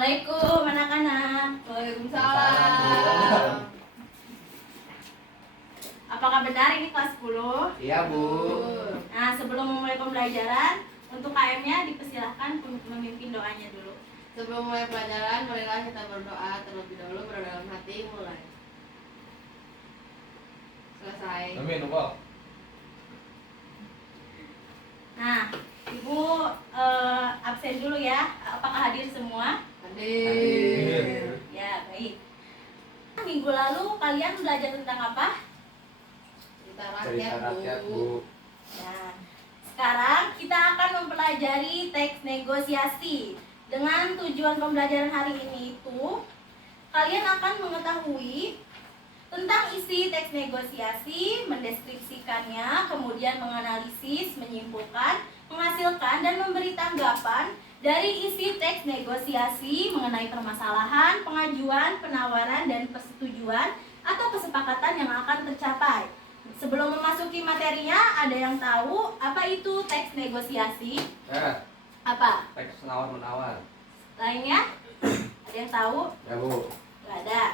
Assalamualaikum anak-anak. Waalaikumsalam. Apakah benar ini kelas 10? Iya, Bu. Nah, sebelum memulai pembelajaran, untuk KM-nya dipersilahkan memimpin doanya dulu. Sebelum mulai pelajaran, marilah kita berdoa terlebih dahulu dalam hati. Mulai. Selesai. Amin, Bu. Nah, Ibu absen dulu ya. Apakah hadir semua? Hadir. Ya, baik. Minggu lalu kalian belajar tentang apa? Cerita Rakyat, Bu. Bu. Nah, sekarang kita akan mempelajari teks negosiasi. Dengan tujuan pembelajaran hari ini itu, kalian akan mengetahui tentang isi teks negosiasi, mendeskripsikannya, kemudian menganalisis, menyimpulkan, menghasilkan, dan memberi tanggapan dari isi teks negosiasi mengenai permasalahan, pengajuan, penawaran, dan persetujuan atau kesepakatan yang akan tercapai. Sebelum memasuki materinya, ada yang tahu apa itu teks negosiasi? Apa? Teks nawar-menawar. Lainnya? Ada yang tahu? Ya, Bu. Gak ada.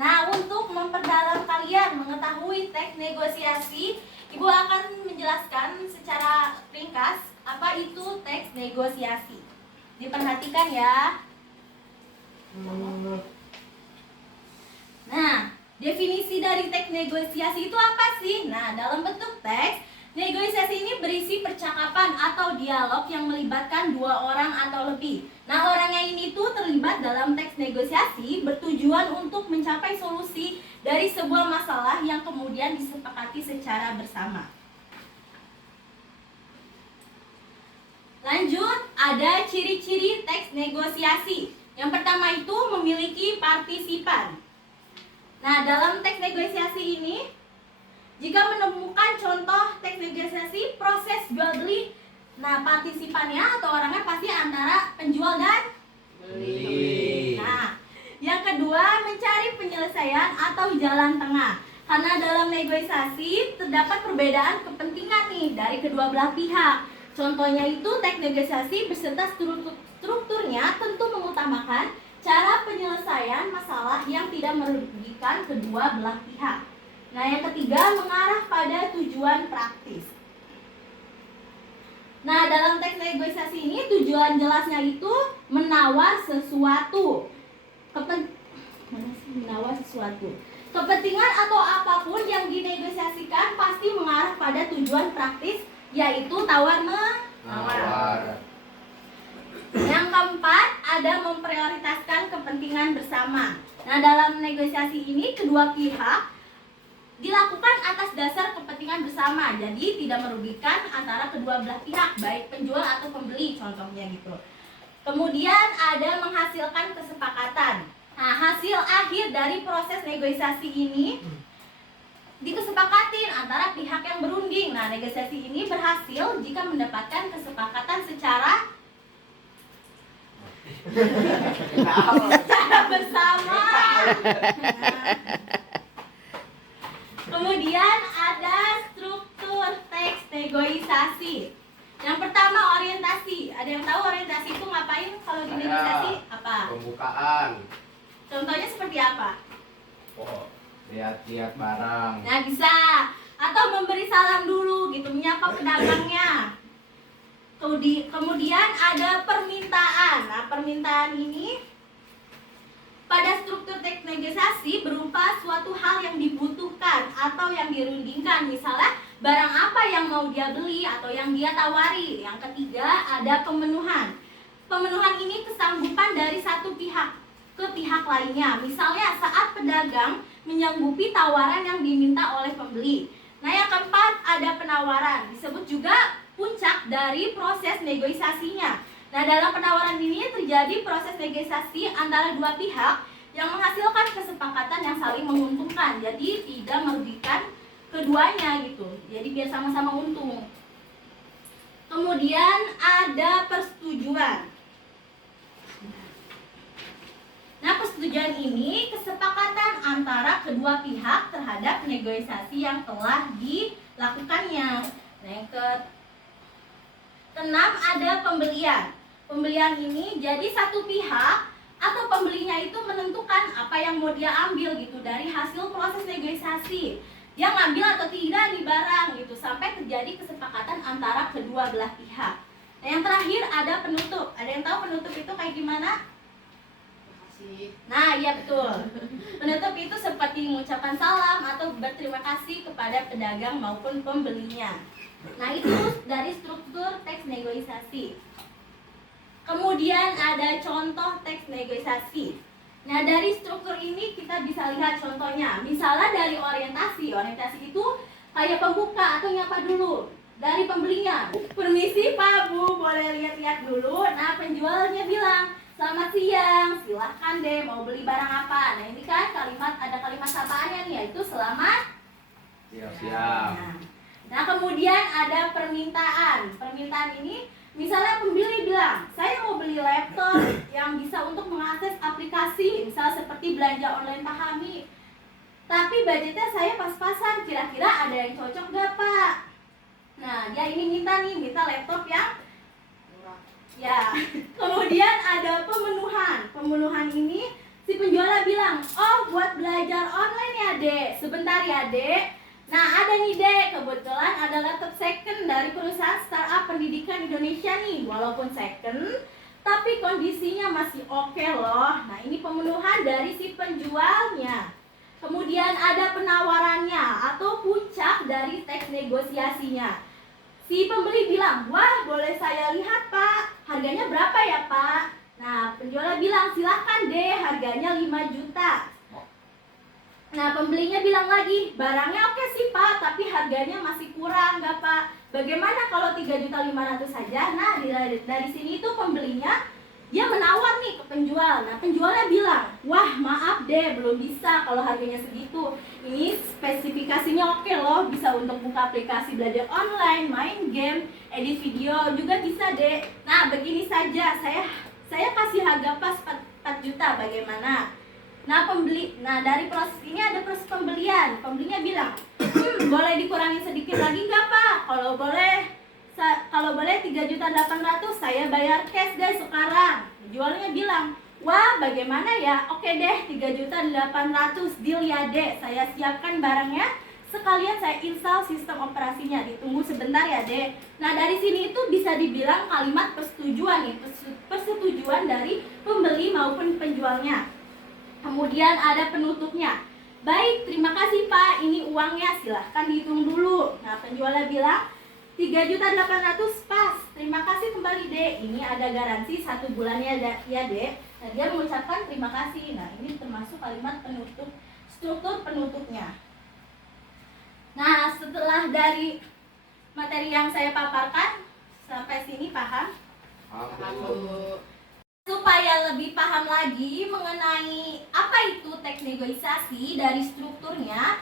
Nah, untuk memperdalam kalian mengetahui teks negosiasi, Ibu akan menjelaskan secara ringkas apa itu teks negosiasi. Diperhatikan ya. Nah, definisi dari teks negosiasi itu apa sih? Nah, dalam bentuk teks, negosiasi ini berisi percakapan atau dialog yang melibatkan dua orang atau lebih. Nah, orang yang ini tuh terlibat dalam teks negosiasi bertujuan untuk mencapai solusi dari sebuah masalah yang kemudian disepakati secara bersama. Lanjut, ada ciri-ciri teks negosiasi. Yang pertama itu memiliki partisipan. Nah, dalam teks negosiasi ini, jika menemukan contoh teks negosiasi proses jual beli, nah partisipannya atau orangnya pasti antara penjual dan Beli. Nah, yang kedua mencari penyelesaian atau jalan tengah. Karena dalam negosiasi terdapat perbedaan kepentingan nih dari kedua belah pihak. Contohnya itu teks negosiasi beserta strukturnya tentu mengutamakan cara penyelesaian masalah yang tidak merugikan kedua belah pihak. Nah, yang ketiga mengarah pada tujuan praktis. Nah, dalam teks negosiasi ini tujuan jelasnya itu menawar sesuatu. Menawar sesuatu. Kepentingan atau apapun yang dinegosiasikan pasti mengarah pada tujuan praktis, yaitu tawar menawar. Yang keempat, ada memprioritaskan kepentingan bersama. Nah, dalam negosiasi ini kedua pihak dilakukan atas dasar kepentingan bersama, jadi tidak merugikan antara kedua belah pihak, baik penjual atau pembeli contohnya gitu. Kemudian ada menghasilkan kesepakatan. Nah, hasil akhir dari proses negosiasi ini dikesepakatin antara pihak yang berunding. Nah, negosiasi ini berhasil jika mendapatkan kesepakatan secara bersama. Kemudian ada struktur teks negosiasi. Yang pertama orientasi. Ada yang tahu orientasi itu ngapain kalau di negosiasi? Apa? Pembukaan. Contohnya seperti apa? Oh, lihat-lihat barang. Nah, bisa. Atau memberi salam dulu gitu, menyapa pedagangnya. Kemudian ada permintaan. Nah, permintaan ini pada struktur teks negosiasi berupa suatu hal yang dibutuhkan atau yang dirundingkan. Misalnya barang apa yang mau dia beli atau yang dia tawari. Yang ketiga ada pemenuhan. Pemenuhan ini kesanggupan dari satu pihak ke pihak lainnya. Misalnya saat pedagang menyanggupi tawaran yang diminta oleh pembeli. Nah, yang keempat ada penawaran. Disebut juga puncak dari proses negosiasinya. Nah, dalam penawaran ini terjadi proses negosiasi antara dua pihak yang menghasilkan kesepakatan yang saling menguntungkan. Jadi tidak merugikan keduanya gitu. Jadi biar sama-sama untung. Kemudian ada persetujuan. Nah, persetujuan ini kesepakatan antara kedua pihak terhadap negosiasi yang telah dilakukannya. Nah, yang keenam ada pembelian. pembelian ini, jadi satu pihak atau pembelinya itu menentukan apa yang mau dia ambil gitu dari hasil proses negosiasi. Dia ngambil atau tidak nih barang gitu sampai terjadi kesepakatan antara kedua belah pihak. Nah, yang terakhir ada penutup. Ada yang tahu penutup itu kayak gimana? Makasih. Nah, iya betul. Penutup itu seperti mengucapkan salam atau berterima kasih kepada pedagang maupun pembelinya. Nah, itu dari struktur teks negosiasi. Kemudian ada contoh teks negosiasi. Nah, dari struktur ini kita bisa lihat contohnya. Misalnya dari orientasi. Orientasi itu kayak pembuka atau nyapa dulu. Dari pembelinya, permisi Pak Bu, boleh lihat-lihat dulu. Nah, penjualnya bilang, selamat siang, silahkan deh mau beli barang apa. Nah, ini kan ada kalimat sapaannya nih, yaitu selamat Siap. Nah, kemudian ada permintaan. Permintaan ini, misalnya pembeli bilang, saya mau beli laptop yang bisa untuk mengakses aplikasi, misal seperti belanja online Pahami. Tapi budgetnya saya pas-pasan, kira-kira ada yang cocok gak Pak? Nah, dia ini minta laptop yang Murah. ya. Kemudian ada pemenuhan. Pemenuhan ini si penjual bilang, "Oh, buat belajar online ya, Dek. Sebentar ya, Dek." Nah, ada nih, Dek. Kebetulan ada laptop second dari perusahaan startup pendidikan Indonesia nih. Walaupun second, tapi kondisinya masih oke loh. Nah, ini pemenuhan dari si penjualnya. Kemudian ada penawarannya atau puncak dari teks negosiasinya. Si pembeli bilang, "Wah, boleh saya lihat Pak, harganya berapa ya Pak?" Nah, penjualnya bilang, "Silahkan deh, harganya 5 juta. Nah, pembelinya bilang lagi, "Barangnya oke sih Pak, tapi harganya masih kurang nggak Pak? Bagaimana kalau 3.500.000 saja?" Nah, dari sini itu pembelinya dia menawar nih ke penjual. Nah, penjualnya bilang, "Wah, maaf deh, belum bisa kalau harganya segitu. Ini spesifikasinya oke loh, bisa untuk buka aplikasi belajar online, main game, edit video juga bisa deh. Nah, begini saja, saya kasih harga pas 4 juta, bagaimana?" Nah, dari proses ini ada proses pembelian. Pembelinya bilang, "Boleh dikurangin sedikit lagi nggak Pak? Kalau boleh 3.800.000 saya bayar cash deh sekarang." Jualnya bilang, "Wah, bagaimana ya? Oke deh, 3.800.000 deal ya Dek. Saya siapkan barangnya, sekalian saya install sistem operasinya. Ditunggu sebentar ya Dek." Nah, dari sini itu bisa dibilang kalimat persetujuan nih, persetujuan dari pembeli maupun penjualnya. Kemudian ada penutupnya. "Baik, terima kasih Pak, ini uangnya, silahkan dihitung dulu." Nah, penjualnya bilang, 3.800.000 pas. "Terima kasih kembali Dek. Ini ada garansi 1 bulannya ya Dek." Nah, dia mengucapkan terima kasih. Nah, ini termasuk kalimat penutup, struktur penutupnya. Nah, setelah dari materi yang saya paparkan, sampai sini paham? Aku Supaya lebih paham lagi mengenai apa itu teks negosiasi dari strukturnya,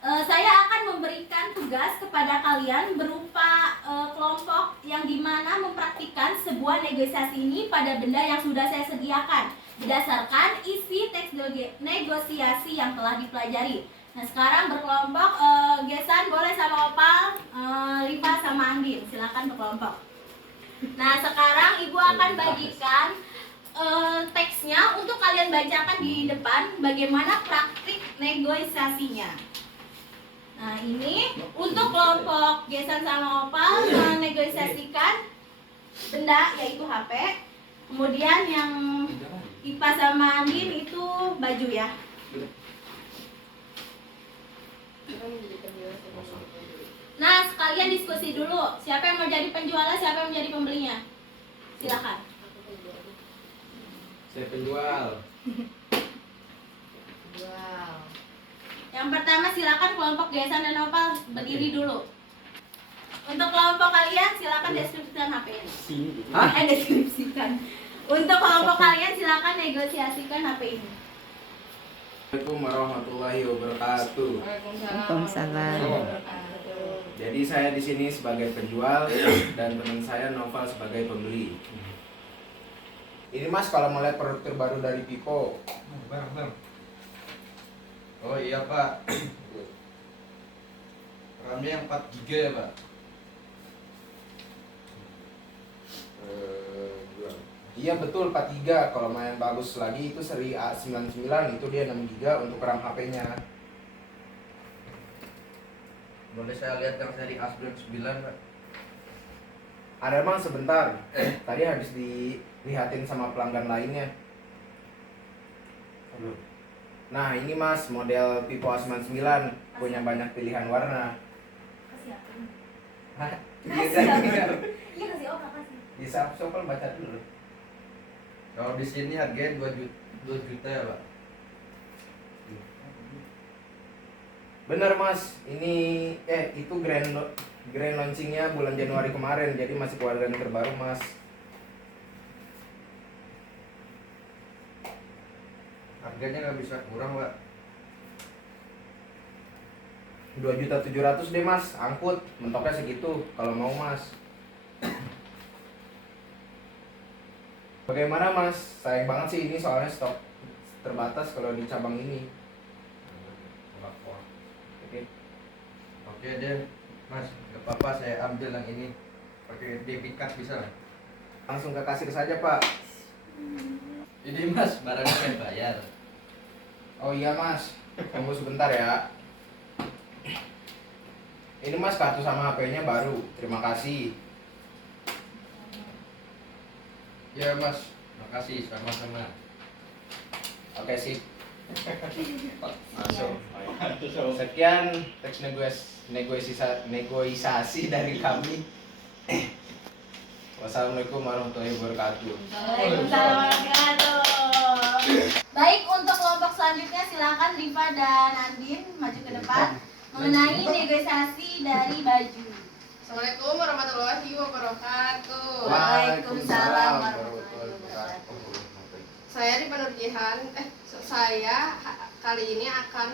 saya akan memberikan tugas kepada kalian berupa kelompok yang dimana mempraktikkan sebuah negosiasi ini pada benda yang sudah saya sediakan berdasarkan isi teks negosiasi yang telah dipelajari. Nah, sekarang berkelompok, Gesan boleh sama Opal, Riva sama Andin, silakan berkelompok. Nah, sekarang Ibu akan bagikan teksnya untuk kalian bacakan di depan bagaimana praktik negosiasinya. Nah, ini untuk kelompok Gesan sama Opal menegosiasikan benda yaitu HP. Kemudian yang Ipa sama Andin itu baju ya. Nah, sekalian diskusi dulu. Siapa yang mau jadi penjualnya, siapa yang menjadi pembelinya? Silakan. Saya penjual. Wow. Yang pertama silakan kelompok Gesan dan Opal berdiri dulu. Untuk kelompok kalian silakan deskripsikan HP ini. Hah? Deskripsikan. Untuk kelompok kalian silakan negosiasikan HP ini. Assalamualaikum warahmatullahi wabarakatuh. Waalaikumsalam. Jadi saya di sini sebagai penjual dan teman saya Noval sebagai pembeli. Ini Mas kalau mau lihat produk terbaru dari Vivo. Bang. Oh iya Pak. RAM-nya yang 4 GB ya, Pak? Iya betul 43. Kalau mau yang bagus lagi itu seri A99, itu dia 6 GB untuk RAM HP-nya. Boleh saya lihat yang seri A99 Pak? Ada Mas sebentar. Tadi habis dilihatin sama pelanggan lainnya. Aduh. Nah ini Mas model Vivo A99, punya banyak pilihan warna. Kasih aku. Hah? Kasih aku. Iya kasih Oka kasih. Bisa Sopel baca dulu. Kalau di sini harganya 2 juta ya Pak? Bener Mas, ini itu grand launchingnya bulan Januari kemarin, jadi masih keluaran terbaru Mas. Harganya nggak bisa kurang Pak. 2.700.000 deh Mas, angkut, mentoknya segitu kalau mau Mas. Bagaimana Mas? Sayang banget sih ini soalnya stok terbatas kalau di cabang ini. Oke. Oke deh Mas, gak apa-apa saya ambil yang ini. Pakai debit card bisa lah. Langsung ke kasir saja Pak. Ini Mas, barangnya saya bayar. Oh iya Mas, tunggu sebentar ya. Ini Mas kartu sama HP-nya baru, terima kasih. Ya Mas, makasih sama-sama. Oke sip. Masuk. Sekian teks negosiasi dari kami. Wassalamualaikum warahmatullahi wabarakatuh. Waalaikumsalam warahmatullahi wabarakatuh. Baik, untuk kelompok selanjutnya silakan Rifa dan Andin maju ke depan mengenai negosiasi dari baju. Assalamualaikum warahmatullahi wabarakatuh. Waalaikumsalam warahmatullahi wabarakatuh. Saya di Penurjihan, kali ini akan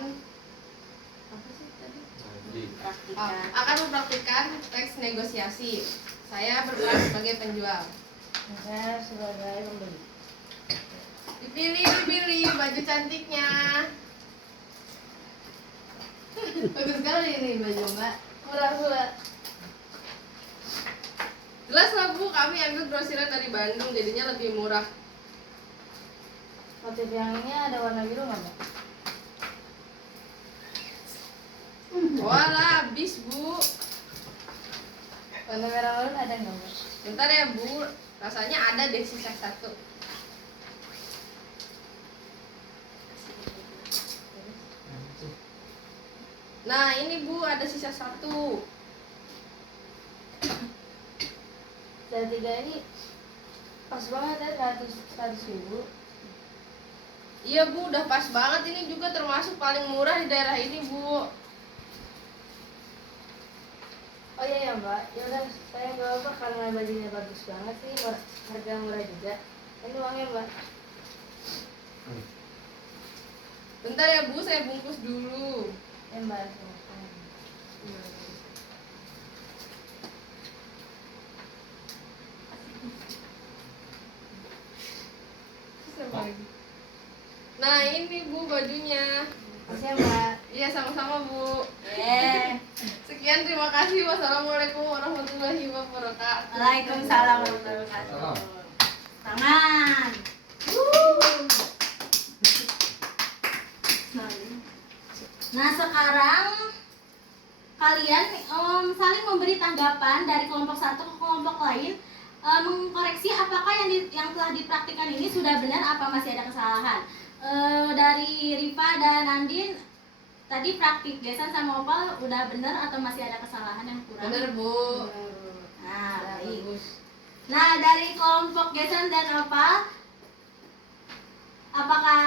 apa sih tadi? Praktikan. Akan mempraktikkan teks negosiasi. Saya berperan sebagai penjual. Saya sebagai pembeli. Dipilih baju cantiknya. Bagus sekali ini baju Mbak. Murah pula. Jelas lah Bu, kami ambil grosiran dari Bandung, jadinya lebih murah. Motif yang ini ada warna biru nggak Mbak? Walah, habis Bu. Warna merah marun ada nggak Mbak? Bentar ya Bu, rasanya ada deh sisa satu. Nah ini Bu, ada sisa satu. Dari 3 ini pas banget ya, 100 ribu. Iya Bu, udah pas banget, ini juga termasuk paling murah di daerah ini Bu. Oh iya ya Mbak, ya udah saya nggak apa karena bajunya bagus banget sih, harga murah juga. Ini uangnya Mbak. Bentar ya Bu, saya bungkus dulu. Ya Mbak, silakan. Nah ini Bu bajunya. Makasih ya Mbak. Iya sama-sama Bu. Yeah. Sekian, terima kasih. Wassalamualaikum warahmatullahi wabarakatuh. Waalaikumsalam warahmatullahi wabarakatuh. Tangan. Nah sekarang kalian saling memberi tanggapan dari kelompok satu ke kelompok lain, mengkoreksi apakah yang telah dipraktikkan ini sudah benar apa masih ada kesalahan. Dari Rifa dan Andin tadi praktik Gesan sama Opal udah benar atau masih ada kesalahan yang kurang? Bener Bu. Nah, baik. Bagus. Nah, dari kelompok Gesan dan Opal, apakah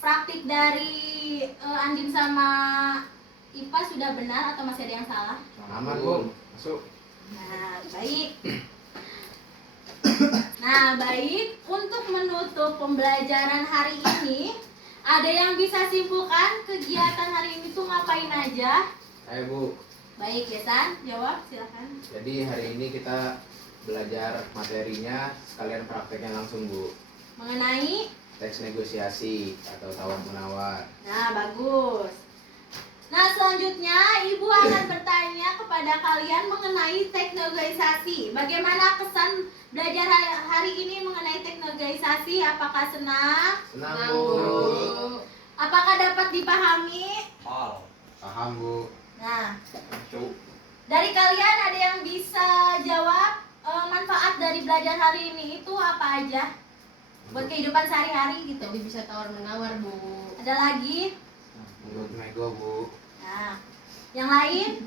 praktik dari Andin sama Ipa sudah benar atau masih ada yang salah? Aman Bu, masuk. Nah, baik. Nah, baik. Untuk menutup pembelajaran hari ini, ada yang bisa simpulkan kegiatan hari ini tuh ngapain aja? Ayo Bu. Baik, Gesan, jawab silakan. Jadi hari ini kita belajar materinya sekalian prakteknya langsung Bu. Mengenai Teks negosiasi atau tawar menawar. Nah, bagus. Nah, selanjutnya Ibu akan bertanya kepada kalian mengenai teknologisasi. Bagaimana kesan belajar hari ini mengenai teknologisasi? Apakah senang? Senang Bu. Apakah dapat dipahami? Paham Bu. Nah, dari kalian ada yang bisa jawab manfaat dari belajar hari ini itu apa aja? Buat kehidupan sehari-hari gitu. Jadi bisa tawar-menawar, Bu. Ada lagi? Menurut Mego Bu. Nah, yang lain?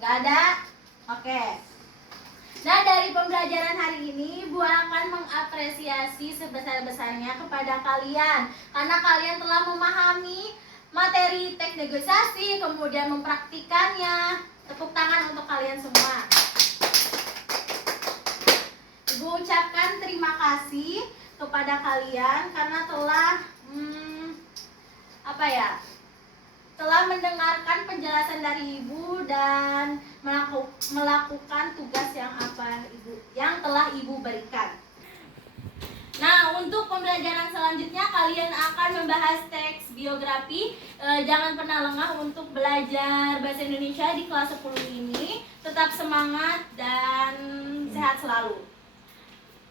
Nggak ada? Oke. Nah, dari pembelajaran hari ini, Bu akan mengapresiasi sebesar-besarnya kepada kalian. Karena kalian telah memahami materi teknologisasi, kemudian mempraktikannya. Tepuk tangan untuk kalian semua. Ibu ucapkan terima kasih kepada kalian karena telah telah mendengarkan penjelasan dari Ibu dan melakukan tugas yang telah Ibu berikan. Nah, untuk pembelajaran selanjutnya kalian akan membahas teks biografi. Jangan pernah lengah untuk belajar bahasa Indonesia di kelas 10 ini. Tetap semangat dan sehat selalu.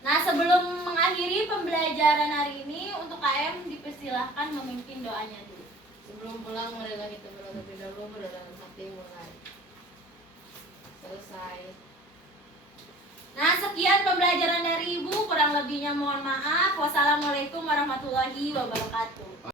Nah, sebelum mengakhiri pembelajaran hari ini, untuk KM dipersilahkan memimpin doanya dulu. Sebelum pulang, marilah kita berdoa terlebih dahulu, berdoa hati mulai. Selesai. Nah, sekian pembelajaran dari Ibu. Kurang lebihnya mohon maaf. Wassalamualaikum warahmatullahi wabarakatuh.